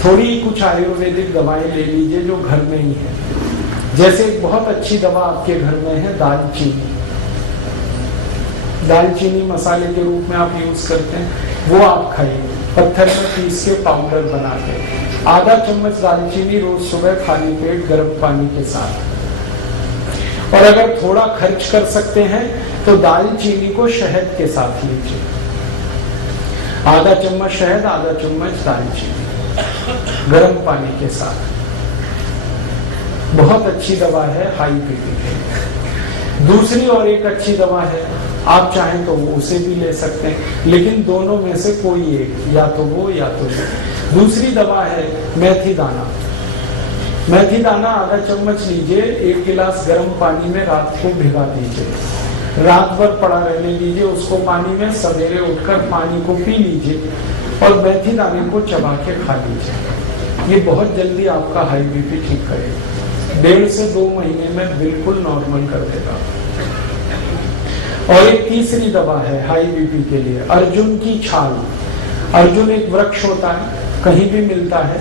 थोड़ी कुछ आयुर्वेदिक दवाएं ले लीजिए जो घर में ही है। जैसे एक बहुत अच्छी दवा आपके घर में है दालचीनी। दालचीनी मसाले के रूप में आप यूज करते हैं, वो आप खाइए पत्थर में पीस के पाउडर बना के। आधा चम्मच दालचीनी रोज सुबह खाली पेट गर्म पानी के साथ। और अगर थोड़ा खर्च कर सकते हैं तो दालचीनी को शहद के साथ लीजिए। आधा चम्मच शहद, आधा चम्मच दालचीनी गर्म पानी के साथ। बहुत अच्छी दवा है हाई बीपी के लिए। दूसरी और एक अच्छी दवा है, आप चाहें तो वो उसे भी ले सकते हैं, लेकिन दोनों में से कोई एक, या तो वो या तो वो। दूसरी दवा है मेथी दाना। मेथी दाना आधा चम्मच लीजिए, 1 गिलास गर्म पानी में रात को भिगा दीजिए, रात भर पड़ा रहने दीजिए उसको पानी में। सवेरे उठकर पानी को पी लीजिए और मेथी दाने को चबा के खा लीजिए। ये बहुत जल्दी आपका हाई बीपी ठीक करेगा। 1.5 से 2 महीने में बिल्कुल नॉर्मल कर देगा। और एक तीसरी दवा है हाई बीपी के लिए, अर्जुन की छाल। अर्जुन एक वृक्ष होता है, कहीं भी मिलता है।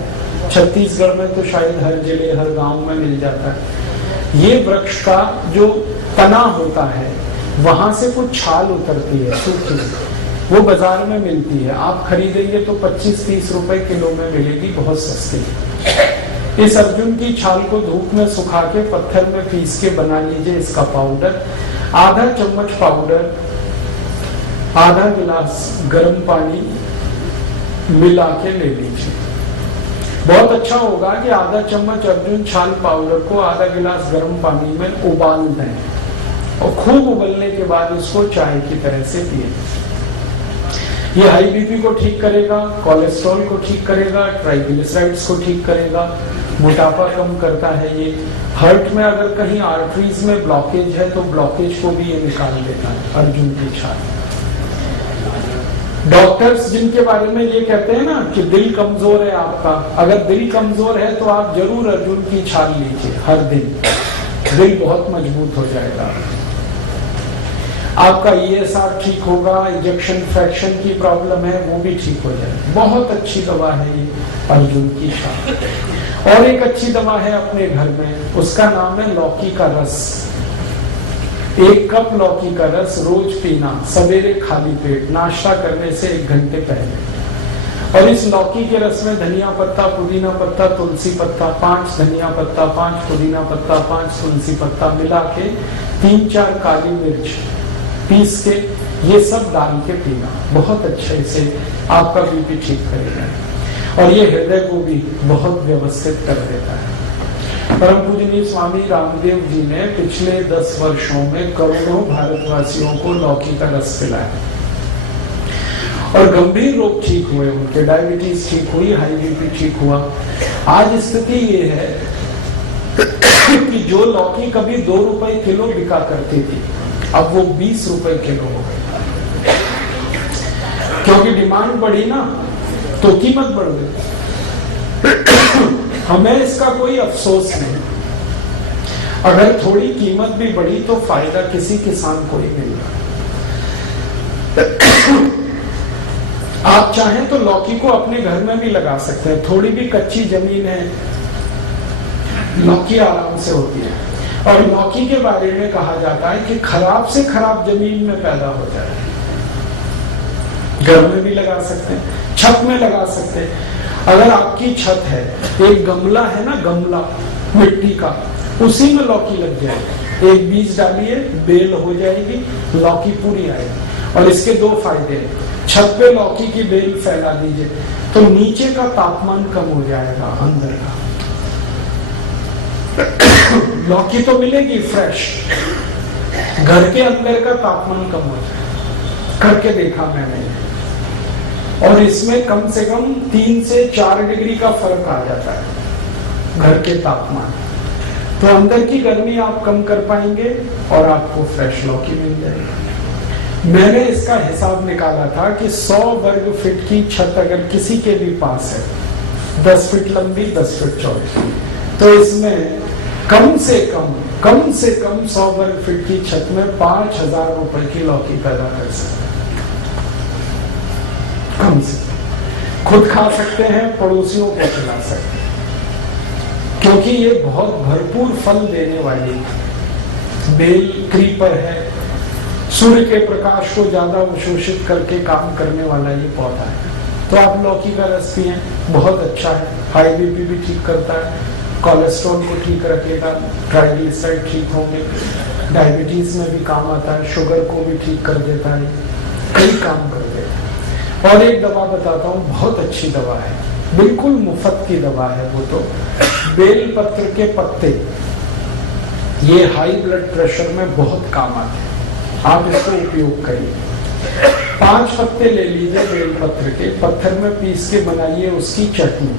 छत्तीसगढ़ में तो शायद हर जिले हर गांव में मिल जाता है। ये वृक्ष का जो तना होता है वहां से कुछ छाल उतरती है सूखी, वो बाजार में मिलती है। आप खरीदेंगे तो 25-30 रुपए किलो में मिलेगी, बहुत सस्ती। इस अर्जुन की छाल को धूप में सुखा के पत्थर में पीस के बना लीजिए इसका पाउडर। आधा चम्मच पाउडर आधा गिलास गर्म पानी मिला के ले लीजिए। बहुत अच्छा होगा कि आधा चम्मच अर्जुन छाल पाउडर को आधा गिलास गर्म पानी में उबाल दें और खूब उबलने के बाद इसको चाय की तरह से पिए। ये हाई बीपी को ठीक करेगा, कोलेस्ट्रॉल को ठीक करेगा, ट्राइग्लिसराइड्स को ठीक करेगा, मोटापा कम करता है। ये हार्ट में अगर कहीं आर्टरीज में ब्लॉकेज है तो ब्लॉकेज को भी ये निकाल देता है अर्जुन की छाल। डॉक्टर्स जिनके बारे में ये कहते हैं ना कि दिल कमजोर है आपका, अगर दिल कमजोर है तो आप जरूर अर्जुन की छाल लीजिए हर दिन, दिल बहुत मजबूत हो जाएगा। आपका ESR ठीक होगा, इंजेक्शन फ्रैक्शन की प्रॉब्लम है वो भी ठीक हो जाएगी। बहुत अच्छी दवा है ये अर्जुन की छाल। और एक अच्छी दवा है अपने घर में, उसका नाम है लौकी का रस। 1 कप लौकी का रस रोज पीना, सवेरे खाली पेट, नाश्ता करने से 1 घंटे पहले। और इस लौकी के रस में धनिया पत्ता, पुदीना पत्ता, तुलसी पत्ता, 5 धनिया पत्ता, 5 पुदीना पत्ता, 5 तुलसी पत्ता मिला के 3-4 काली मिर्च पीस के ये सब डाल के पीना, बहुत अच्छे से आपका बीपी ठीक करेगा। और ये हृदय को भी बहुत व्यवस्थित कर देता है। परम पूजनीय स्वामी रामदेव जी ने पिछले 10 वर्षों में करोड़ों भारतवासियों को लौकी का रस पिलाया और गंभीर रोग ठीक हुए, उनके डायबिटीज ठीक हुई, हाई बीपी ठीक हुआ। आज स्थिति ये है कि जो लौकी कभी 2 रुपए किलो बिका करती थी, अब वो 20 रुपए किलो हो गई, क्योंकि डिमांड बढ़ी ना तो कीमत बढ़ गई। हमें इसका कोई अफसोस नहीं। अगर थोड़ी कीमत भी बढ़ी तो फायदा किसी किसान को ही मिल रहा। आप चाहें तो लौकी को अपने घर में भी लगा सकते हैं, थोड़ी भी कच्ची जमीन है लौकी आराम से होती है। और लौकी के बारे में कहा जाता है कि खराब से खराब जमीन में पैदा हो जाए। घर में भी लगा सकते हैं, छत में लगा सकते हैं। अगर आपकी छत है, एक गमला है ना, गमला मिट्टी का, उसी में लौकी लग जाएगी। एक बीज डालिए, बेल हो जाएगी, लौकी पूरी आएगी। और इसके 2 फायदे हैं। छत पे लौकी की बेल फैला दीजिए तो नीचे का तापमान कम हो जाएगा, अंदर का। लौकी तो मिलेगी फ्रेश, घर के अंदर का तापमान कम हो जाए, करके देखा मैंने। और इसमें कम से कम 3 से 4 डिग्री का फर्क आ जाता है घर के तापमान। तो अंदर की गर्मी आप कम कर पाएंगे और आपको फ्रेश लौकी मिल जाएगी। मैंने इसका हिसाब निकाला था कि 100 वर्ग फीट की छत अगर किसी के भी पास है, 10 फीट लंबी 10 फीट चौड़ी, तो इसमें कम से कम 100 वर्ग फीट की छत में 5,000 रुपए की लौकी पैदा कर सकते, कम से खुद खा सकते हैं, पड़ोसियों को खिला सकते हैं, क्योंकि ये बहुत भरपूर फल देने वाली बेल क्रीपर है। सूर्य के प्रकाश को ज्यादा अवशोषित करके काम करने वाला ये पौधा है। तो आप लौकी का रस पिए, बहुत अच्छा है, हाई बीपी भी ठीक करता है, कोलेस्ट्रॉल को ठीक रखेगा, ट्राइग्लिसराइड ठीक होंगे, डायबिटीज में भी काम आता है, शुगर को भी ठीक कर देता है, कई काम कर देता है। और एक दवा बताता हूँ, बहुत अच्छी दवा है, बिल्कुल मुफ्त की दवा है वो तो, बेल पत्र के पत्ते, ये हाई ब्लड प्रेशर में बहुत काम आते हैं, आप इसको उपयोग करिए। 5 पत्ते ले लीजिए बेल पत्र के, पत्थर में पीस के बनाइए उसकी चटनी,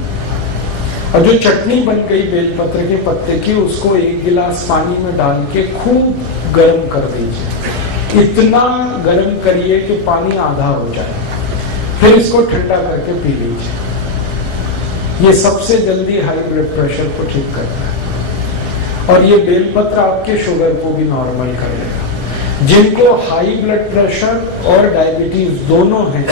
और जो चटनी बन गई बेल पत्र के पत्ते की, उसको 1 गिलास पानी में डाल के खूब गर्म कर दीजिए। इतना गर्म करिए कि पानी आधा हो जाए, फिर इसको ठंडा करके पी लीजिए। ये सबसे जल्दी हाई ब्लड प्रेशर को ठीक करता है, और ये बेलपत्र आपके शुगर को भी नॉर्मल कर देगा। जिनको हाई ब्लड प्रेशर और डायबिटीज दोनों हैं,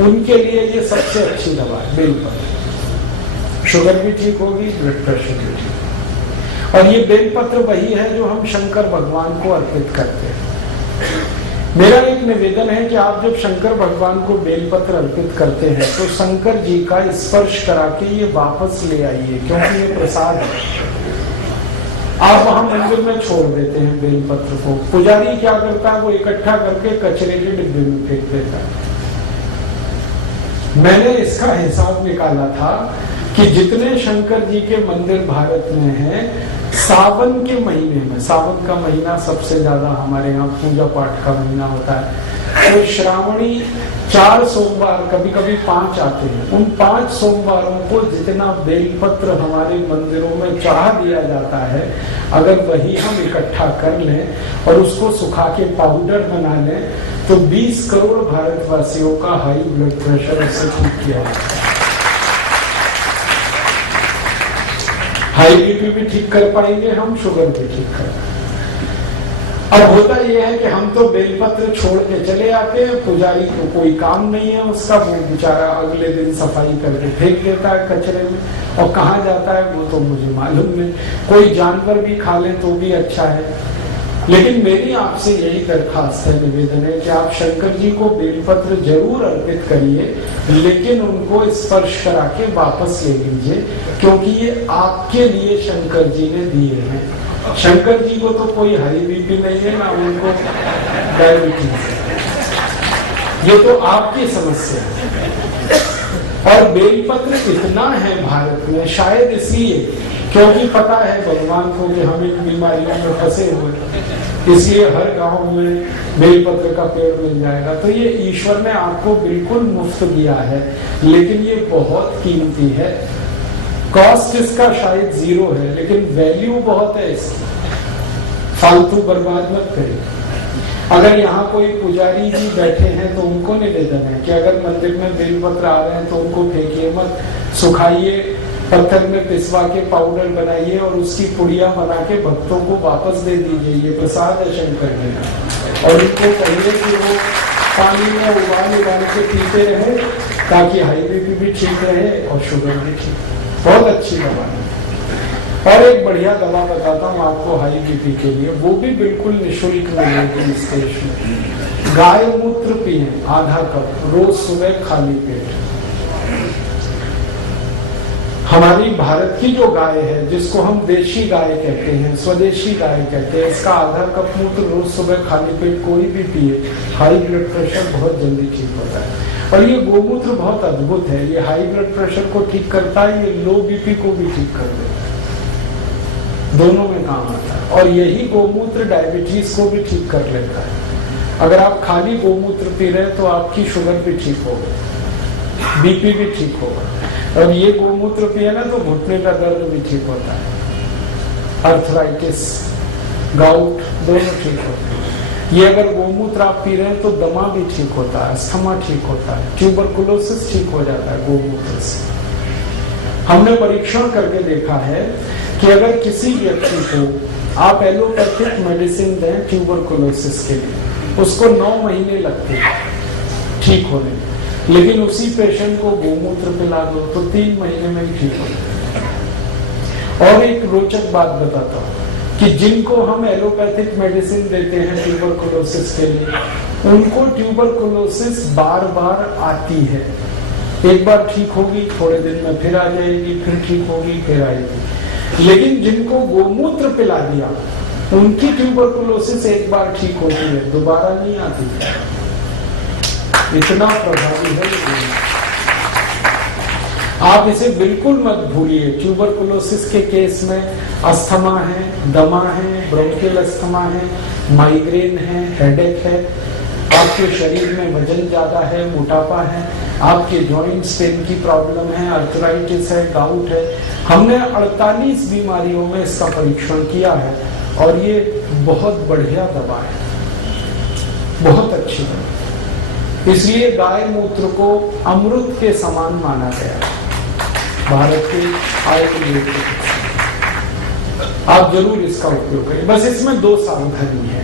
उनके लिए ये सबसे अच्छी दवा है बेलपत्र। शुगर भी ठीक होगी, ब्लड प्रेशर भी ठीक। और ये बेलपत्र वही है जो हम शंकर भगवान को अर्पित करते हैं। मेरा एक निवेदन है कि आप जब शंकर भगवान को बेलपत्र अर्पित करते हैं तो शंकर जी का स्पर्श करा के ये वापस ले आइए, क्योंकि ये प्रसाद है। आप वहां मंदिर में छोड़ देते हैं बेलपत्र को, पुजारी क्या करता है, वो इकट्ठा करके कचरे के डिब्बे में फेंक देता है। मैंने इसका हिसाब निकाला था कि जितने शंकर जी के मंदिर भारत में हैं, सावन के महीने में, सावन का महीना सबसे ज्यादा हमारे यहाँ पूजा पाठ का महीना होता है, तो श्रावणी 4 सोमवार, कभी कभी 5 आते हैं, उन 5 सोमवारों को जितना बेलपत्र हमारे मंदिरों में चढ़ा दिया जाता है, अगर वही हम इकट्ठा कर लें और उसको सुखा के पाउडर बना लें, तो 20 करोड़ भारतवासियों का हाई ब्लड प्रेशर उससे ठीक किया जाता है। हाई बीपी भी ठीक कर पाएंगे हम, शुगर भी ठीक कर पाएंगे। अब होता यह है कि हम तो बेलपत्र छोड़ के चले आते हैं, पुजारी को कोई काम नहीं है उसका, वो बेचारा अगले दिन सफाई करके फेंक देता है कचरे में, और कहाँ जाता है वो तो मुझे मालूम नहीं। कोई जानवर भी खा ले तो भी अच्छा है। लेकिन मेरी आपसे यही दरखास्त है, निवेदन है कि आप शंकर जी को बेलपत्र जरूर अर्पित करिए, लेकिन उनको स्पर्श करा के वापस ले लीजिए, क्योंकि ये आपके लिए शंकर जी ने दिए हैं। शंकर जी को तो कोई हाई बीपी नहीं है, ना उनको डायबिटीज, ये तो आपकी समस्या है। और बेलपत्र इतना है भारत में, शायद इसलिए क्योंकि पता है भगवान को कि हम इन बीमारियों में फंसे हुए, इसलिए हर गांव में बेलपत्र का पेड़ मिल जाएगा। तो ये ईश्वर ने आपको बिल्कुल मुफ्त दिया है, लेकिन ये बहुत कीमती है। कॉस्ट इसका शायद 0 है, लेकिन वैल्यू बहुत है इसकी, फालतू बर्बाद मत करिए। अगर यहाँ कोई पुजारी जी बैठे हैं तो उनको निवेदन है कि अगर मंदिर में बेलपत्र आ रहे हैं तो उनको फेंकिए मत, सुखाइए, पत्थर में पिसवा के पाउडर बनाइए और उसकी पुड़िया बना के भक्तों को वापस दे दीजिए। ये प्रसाद है शंकर जी का, और इनको कहिए कि वो पानी में उबाल के पीते रहे, ताकि हाई बीपी भी ठीक रहे और शुगर भी ठीक। बहुत अच्छी दवा है। और एक बढ़िया दवा बताता हूँ आपको हाई बीपी के लिए, वो भी बिल्कुल निःशुल्क मिलेगी इस देश में। गाय मूत्र पिए आधा कप रोज सुबह खाली पेट। हमारी भारत की जो गाय है, जिसको हम देशी गाय कहते हैं, स्वदेशी गाय कहते हैं, इसका आधा कप मूत्र रोज सुबह खाली पेट कोई भी पिए, हाई ब्लड प्रेशर बहुत जल्दी ठीक होता है। और ये गोमूत्र बहुत अद्भुत है, ये हाई ब्लड प्रेशर को ठीक करता है, ये लो बीपी को भी ठीक कर देता है, दोनों में काम आता है। और यही गोमूत्र डायबिटीज को भी ठीक कर लेता है। अगर आप खाली गोमूत्र पी रहे हैं तो आपकी शुगर भी ठीक होगा, बीपी भी ठीक होगा। और ये गोमूत्र पिए ना तो घुटने का दर्द भी ठीक होता है, अर्थराइटिस, गाउट दोनों ठीक होते हैं। ये अगर गोमूत्र आप पी रहे हैं तो दमा भी ठीक होता है, अस्थमा ठीक होता है, ट्यूबरकुलोसिस ठीक हो जाता है गोमूत्र से। हमने परीक्षण करके देखा है कि अगर किसी व्यक्ति को आप एलोपैथिक मेडिसिन दें ट्यूबरकुलोसिस के लिए, उसको 9 महीने लगते हैं ठीक होने, लेकिन उसी पेशेंट को गोमूत्र पिला दो तो 3 महीने में ही ठीक हो जाए। और एक रोचक बात बताता हूँ कि जिनको हम एलोपैथिक मेडिसिन देते हैं ट्यूबरकुलोसिस के लिए, उनको ट्यूबरकुलोसिस बार बार आती है। एक बार ठीक होगी, थोड़े दिन में फिर आ जाएगी, फिर ठीक होगी, फिर आएगी। लेकिन जिनको गोमूत्र पिला दिया, उनकी ट्यूबरकुलोसिस एक बार ठीक होती है, दोबारा नहीं आती। इतना प्रभावी है। आप इसे बिल्कुल मत भूलिए। ट्यूबरकुलोसिस के केस में अस्थमा है, दमा है, ब्रोंकियल अस्थमा है, माइग्रेन है, हेडेक है, आपके शरीर में वजन ज्यादा है, मोटापा है, आपके जॉइंट्स पेन की प्रॉब्लम है, अर्थराइटिस है, गाउट है। हमने 48 बीमारियों में इसका परीक्षण किया है और ये बहुत बढ़िया दवा है, बहुत अच्छी दवा। इसलिए गाय मूत्र को अमृत के समान माना गया है भारत के आयुर्वेद के। आप जरूर इसका उपयोग करें। बस इसमें 2 सावधानी है।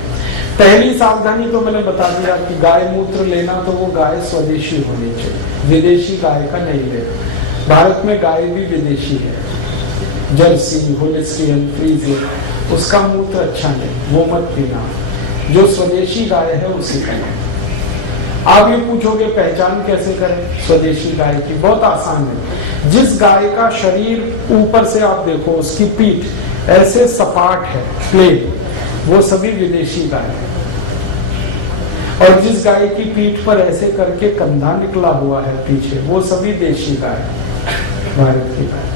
पहली सावधानी तो मैंने बता दिया कि गाय मूत्र लेना तो वो गाय स्वदेशी होनी चाहिए, विदेशी गाय का नहीं लेना। भारत में गाय भी विदेशी है, जर्सी, होलिस्टियन, फ्रीजियन, उसका मूत्र अच्छा नहीं, वो मत पीना। जो स्वदेशी गाय है उसी का लेना। आप ये पूछोगे पहचान कैसे करें स्वदेशी गाय की? बहुत आसान है। जिस गाय का शरीर ऊपर से आप देखो, उसकी पीठ ऐसे सपाट है, प्लेन, वो सभी विदेशी गाय है। और जिस गाय की पीठ पर ऐसे करके कंधा निकला हुआ है पीछे, वो सभी देशी गाय, भारत की गाय।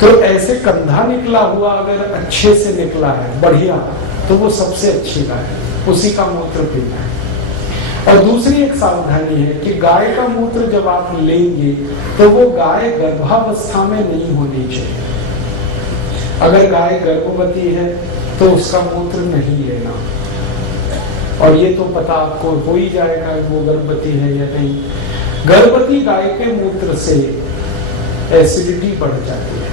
तो ऐसे कंधा निकला हुआ अगर अच्छे से निकला है, बढ़िया, तो वो सबसे अच्छी गाय है, उसी का मूत्र पीना है। और दूसरी एक सावधानी है कि गाय का मूत्र जब आप लेंगे तो वो गाय गर्भावस्था में नहीं होनी चाहिए। अगर गाय गर्भवती है तो उसका मूत्र नहीं लेना। और ये तो पता आपको हो ही जाएगा वो गर्भवती है या नहीं। गर्भवती गाय के मूत्र से एसिडिटी बढ़ जाती है।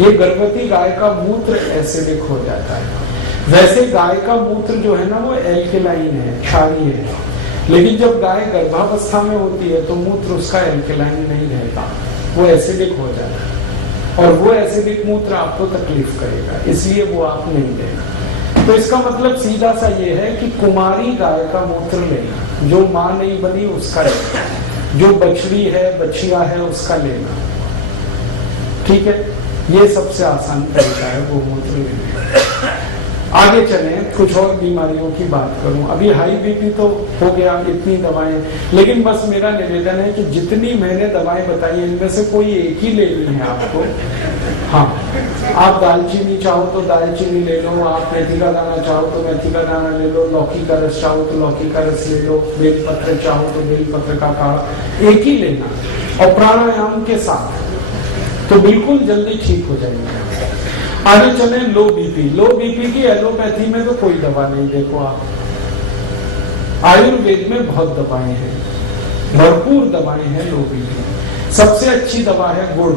ये गर्भवती गाय का मूत्र एसिडिक हो जाता है। वैसे गाय का मूत्र जो है ना वो एल्केलाइन है, क्षारीय है। लेकिन जब गाय गर्भावस्था में होती है तो मूत्र उसका एल्केलाइन नहीं रहता, वो एसिडिक हो जाता है। और वो एसिडिक मूत्र आपको तकलीफ करेगा, इसलिए वो आप नहीं लेना। तो इसका मतलब सीधा सा ये है कि कुमारी गाय का मूत्र लेना, जो मां नहीं बनी उसका लेना, जो बछड़ी है, बछिया है, उसका लेना। ठीक है, ये सबसे आसान तरीका है वो मूत्र लेने। आगे चले, कुछ और बीमारियों की बात करूं। अभी हाई बीपी तो हो गया, इतनी दवाएं, लेकिन बस मेरा निवेदन है कि जितनी मैंने दवाएं बताई इनमें से कोई एक ही लेनी है आपको। हाँ, आप दालचीनी चाहो तो दालचीनी ले लो, आप मेथी का दाना चाहो तो मेथी का दाना ले लो, लौकी का रस चाहो तो लौकी का रस ले लो, बेलपत्र चाहो तो बेलपत्र का काढ़ा, एक ही लेना और प्राणायाम के साथ, तो बिल्कुल जल्दी ठीक हो जाएंगे। आगे चले, लो बीपी। लो बीपी की एलोपैथी में तो कोई दवा नहीं। देखो आप, आयुर्वेद में बहुत दवाएं हैं, भरपूर दवाएं हैं लो बीपी। सबसे अच्छी दवा है गुड़।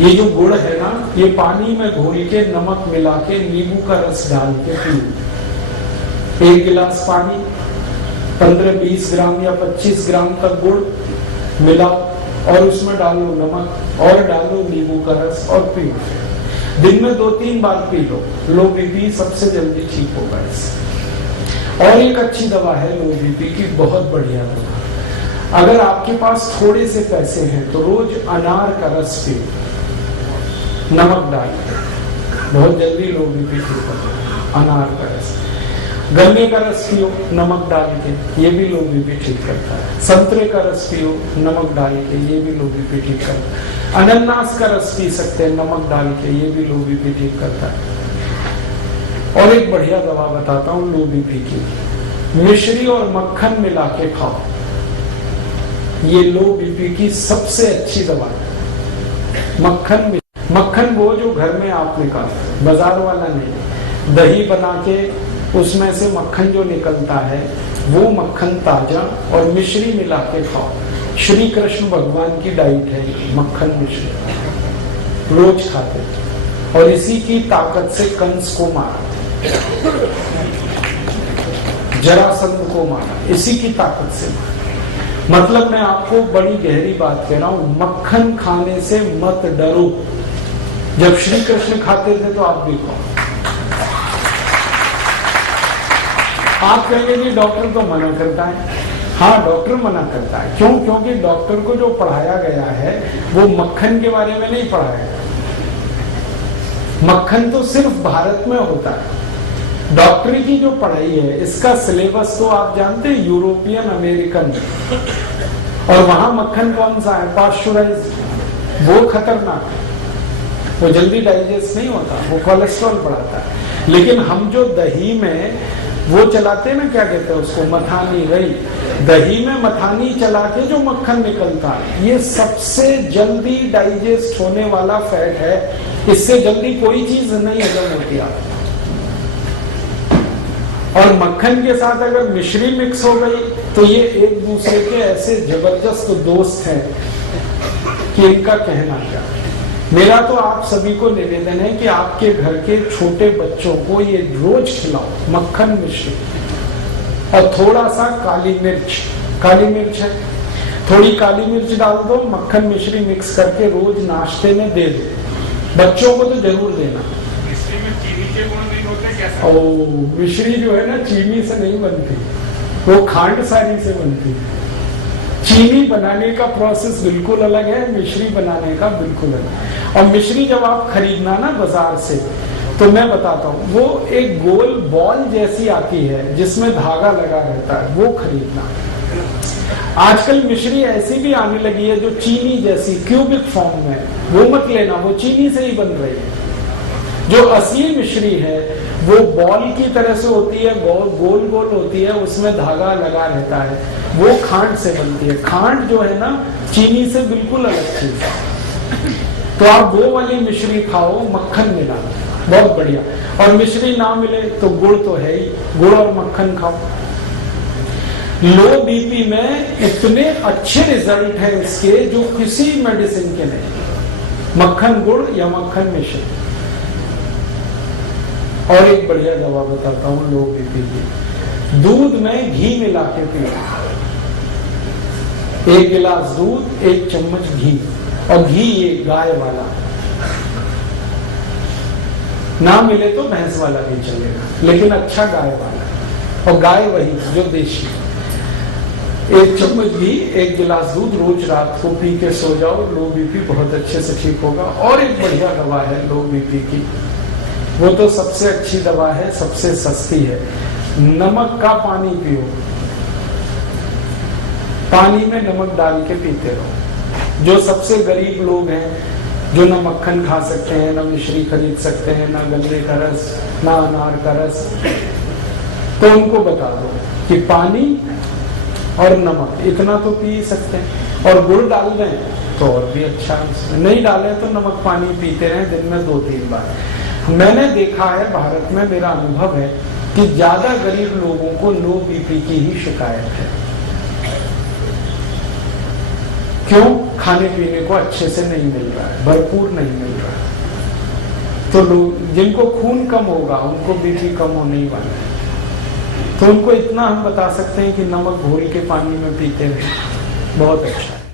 ये जो गुड़ है ना, ये पानी में घोल के नमक मिला के नींबू का रस डाल के पियो। 1 गिलास पानी, 15-20 ग्राम या 25 ग्राम तक गुड़ मिलाओ और उसमें डालो नमक और डालो नींबू का रस और पियो। दिन में 2-3 बार पी लो, लो बीपी सबसे जल्दी ठीक होगा इससे। और एक अच्छी दवा है लो बीपी की, बहुत बढ़िया दवा। अगर आपके पास थोड़े से पैसे हैं तो रोज अनार का रस पियो, नमक डाल के, बहुत जल्दी लो बीपी ठीक होगा। अनार का रस, गन्ने का रस पियो नमक डाल के, ये भी लो बीपी ठीक करता है। संतरे का रस पियो नमक डाल के, ये भी लो बीपी ठीक करता है। अनानास का रस पी सकते हैं नमक डाल के, ये भी लो बीपी ठीक करता है। और एक बढ़िया दवा बताता हूँ लो बीपी की, मिश्री और मक्खन मिला के खाओ। ये लो बीपी की सबसे अच्छी दवा है। मक्खन वो जो घर में आप निकालते, बाजार वाला नहीं। दही बना के उसमें से मक्खन जो निकलता है वो मक्खन ताजा, और मिश्री मिला के खाओ। श्री कृष्ण भगवान की डाइट है मक्खन मिश्री, रोज खाते, और इसी की ताकत से कंस को मारा। जरासंध को मारा, इसी की ताकत से मारा। मतलब मैं आपको बड़ी गहरी बात कह रहा हूं, मक्खन खाने से मत डरो। जब श्री कृष्ण खाते थे तो आप भी खाओ। आप कहेंगे कि डॉक्टर तो मना करता है। हाँ, डॉक्टर मना करता है। क्यों? क्योंकि डॉक्टर को जो पढ़ाया गया है वो मक्खन के बारे में नहीं पढ़ाया गया। मक्खन तो सिर्फ भारत में होता है। डॉक्टरी की जो पढ़ाई है इसका सिलेबस तो आप जानते हैं, यूरोपियन अमेरिकन, और वहां मक्खन कौन सा है? पाश्चराइज्ड। वो खतरनाक है, वो जल्दी डाइजेस्ट नहीं होता, वो कोलेस्ट्रॉल बढ़ाता है। लेकिन हम जो दही में वो चलाते हैं ना, क्या कहते हैं उसको, मथानी, रही, दही में मथानी चला के जो मक्खन निकलता है, ये सबसे जल्दी डाइजेस्ट होने वाला फैट है। इससे जल्दी कोई चीज नहीं हजम होती आप। और मक्खन के साथ अगर मिश्री मिक्स हो गई तो ये एक दूसरे के ऐसे जबरदस्त दोस्त हैं कि इनका कहना क्या। मेरा तो आप सभी को निवेदन है कि आपके घर के छोटे बच्चों को ये रोज खिलाओ, मक्खन मिश्री और थोड़ा सा काली मिर्च। काली मिर्च है, थोड़ी काली मिर्च डाल दो, मक्खन मिश्री मिक्स करके रोज नाश्ते में दे दो। बच्चों को तो जरूर देना। मिश्री में चीनी के गुण नहीं होते क्या? ओ, मिश्री जो है ना चीनी से नहीं बनती, वो खांड सारी से बनती है। चीनी बनाने का प्रोसेस बिल्कुल अलग है, मिश्री बनाने का बिल्कुल अलग। और मिश्री जब आप खरीदना ना बाजार से, तो मैं बताता हूँ, वो एक गोल बॉल जैसी आती है जिसमें धागा लगा रहता है, वो खरीदना। आजकल मिश्री ऐसी भी आने लगी है जो चीनी जैसी क्यूबिक फॉर्म में, वो मत लेना, वो चीनी से ही बन रही है। जो असली मिश्री है वो बॉल की तरह से होती है, गोल गोल होती है, उसमें धागा लगा रहता है, वो खांड से बनती है। खांड जो है ना चीनी से बिल्कुल अलग चीज है। तो आप वो वाली मिश्री खाओ, मक्खन मिला, बहुत बढ़िया। और मिश्री ना मिले तो गुड़ तो है ही, गुड़ और मक्खन खाओ। लो बीपी में इतने अच्छे रिजल्ट हैं इसके जो किसी मेडिसिन के नहीं। मक्खन गुड़ या मक्खन मिश्री। और एक बढ़िया दवा बताता हूं लो बीपी की। दूध में घी मिला के पियो, 1 गिलास दूध, 1 चम्मच घी, और घी ये गाय वाला, ना मिले तो भैंस वाला भी चलेगा, लेकिन अच्छा गाय वाला। और गाय वही जो देशी। 1 चम्मच घी, 1 गिलास दूध, रोज रात को पी के सो जाओ, लो बीपी बहुत अच्छे से ठीक होगा। और एक बढ़िया दवा है लो बीपी की, वो तो सबसे अच्छी दवा है, सबसे सस्ती है। नमक का पानी पियो, पानी में नमक डाल के पीते रहो। जो सबसे गरीब लोग हैं, जो ना मक्खन खा सकते हैं, ना मिश्री खरीद सकते हैं, ना गन्ने का रस, ना अनार का रस, तो उनको बता दो कि पानी और नमक इतना तो पी सकते हैं। और गुड़ डाल दें तो और भी अच्छा है, नहीं डालें तो नमक पानी पीते रहें दिन में 2-3 बार। मैंने देखा है भारत में, मेरा अनुभव है कि ज्यादा गरीब लोगों को लो बीपी की ही शिकायत है। क्यों? खाने पीने को अच्छे से नहीं मिल रहा है, भरपूर नहीं मिल रहा है। तो लोग जिनको खून कम होगा उनको बीपी कम होने ही वाला है। तो उनको इतना हम बता सकते हैं कि नमक घोल के पानी में पीते हैं, बहुत अच्छा है।